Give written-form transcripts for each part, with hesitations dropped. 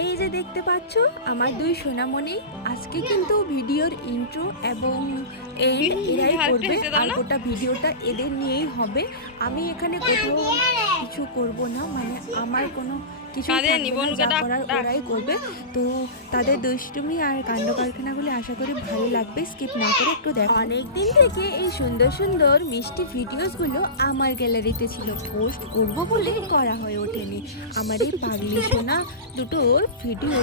এই যে দেখতে পাচ্ছ আমার দুই সোনামণি, আজকে কিন্তু ভিডিওর ইন্ট্রো এবং এন্ড এরাই করবে, আর গোটা ভিডিওটা এদের নিয়েই হবে। আমি এখানে কোথাও কিছু করব না, মানে আমার কোনো কিছু যা করার ওরাই করবে। তো তাদের দুষ্টুমি আর কাণ্ড কারখানাগুলি আশা করি ভালো লাগবে, স্কিপ না করে একটু দেখো। অনেকদিন থেকে এই সুন্দর সুন্দর মিষ্টি ভিডিওসগুলো আমার গ্যালারিতে ছিল, পোস্ট করব বলে করা হয়ে ওঠেনি। আমার এই পাগলি সোনা দুটোর ভিডিও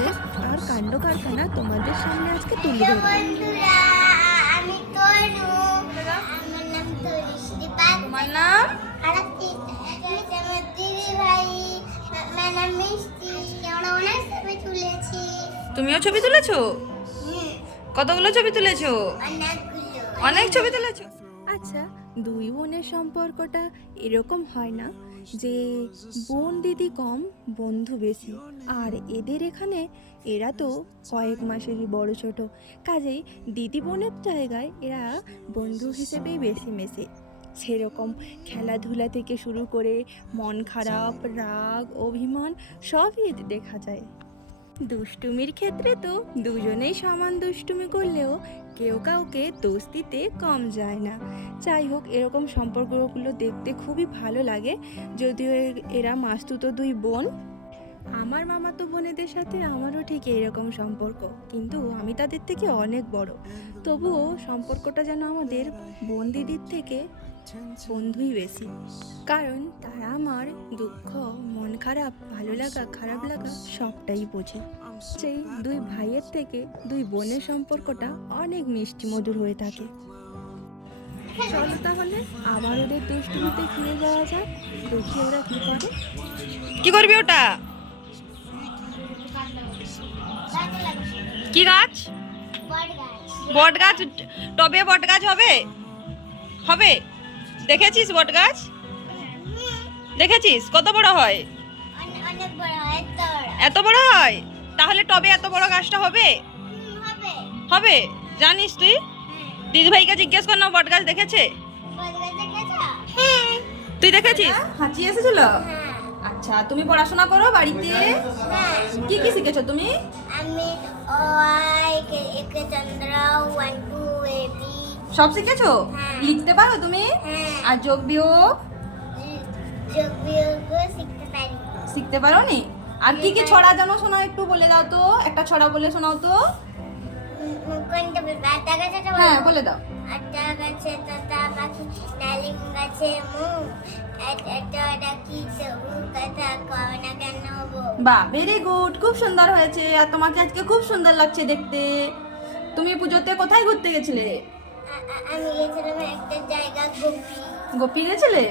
আর কাণ্ড কারখানা তোমাদের সামনে আজকে তুলে ধরবো। তোমার নাম? তুমিও ছবি তুলেছো? কতগুলো ছবি তুলেছো? অনেক ছবি তুলেছো। আচ্ছা, দুই বোনের সম্পর্কটা এরকম হয় না যে বোন দিদি কম বন্ধু বেশি, আর এদের এখানে এরা তো কয়েক মাসেরই বড় ছোট, কাজেই দিদি বোনের জায়গায় এরা বন্ধু হিসেবেই বেশি মেশে। সেরকম খেলাধুলা থেকে শুরু করে মন খারাপ, রাগ, অভিমান সবই এতে দেখা যায়। দুষ্টুমির ক্ষেত্রে তো দুজনেই সমান দুষ্টুমি করলেও কেউ কাউকে দোষ দিতে কম যায় না। যাই হোক, এরকম সম্পর্কগুলো দেখতে খুবই ভালো লাগে। যদিও এরা মাসতুতো দুই বোন, আমার মামাতো বোনেদের সাথে আমারও ঠিক এরকম সম্পর্ক, কিন্তু আমি তাদের থেকে অনেক বড়। তবুও সম্পর্কটা যেন আমাদের বোন দিদির থেকে বন্ধুই বেশি, কারণ তারা আমার দুঃখ, মন খারাপ, ভালো লাগা, খারাপ লাগা সবটাই বোঝে। সেই দুই ভাইয়ের থেকে দুই বোনের সম্পর্কটা অনেক মিষ্টি মধুর হয়ে থাকে। চলো তাহলে আবার ওদের দুষ্টুমিতে ফিরে যাওয়া যাক, দেখি ওরা কি করে। কি করবি ওটা? কি গাছ? বট গাছ। টবে বট গাছ হবে? হবে? দেখেছিস বট গাছ? দেখেছিস কত বড় হয়? এত বড় হয়? তাহলে টবে এত বড় গাছটা হবে? হবে। জানিস তুই? দিদি ভাইকে জিজ্ঞেস কর না, বট গাছ দেখেছে? তুই দেখেছিস? হাঁচি এসেছিল? আচ্ছা, তুমি পড়াশোনা করো বাড়িতে? কি কি শিখেছো তুমি? আমি সব শিখেছো? লিখতে পারো তুমি? আর যোগ বিয়োগ শিখতে পারো নি? আর কি কি ছড়া জানো শোনাও, একটু বলে দাও তো, একটা ছড়া বলে শোনাও তো। হ্যাঁ, বলে দাও। আটা গাছে তোতা পাখি, ডালিম গাছে মুখ, এটা ডাকি তবু কথা কও না কেন বউ। বাহ, ভেরি গুড, খুব সুন্দর হয়েছে। আর তোমাকে আজকে খুব সুন্দর লাগছে দেখতে। তুমি পুজোতে কোথায় ঘুরতে গেছিলে? আমি গেছিলাম একটা জায়গা, গোপী গেছিলে?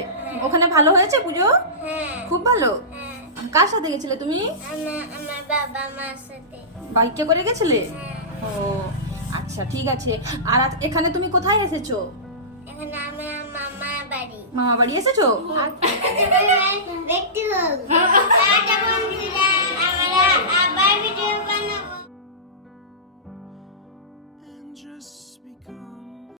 ওখানে ভালো হয়েছে পুজো? হ্যাঁ। খুব ভালো। কার সাথে গেছিলে তুমি? আমার বাবা মার সাথে। বাইকে করে গেছিলে? হ্যাঁ। ও আচ্ছা, ঠিক আছে। আর এখানে তুমি কোথায় এসেছো? এখানে আমার মামা বাড়ি। মামা বাড়ি এসেছো? দেখতে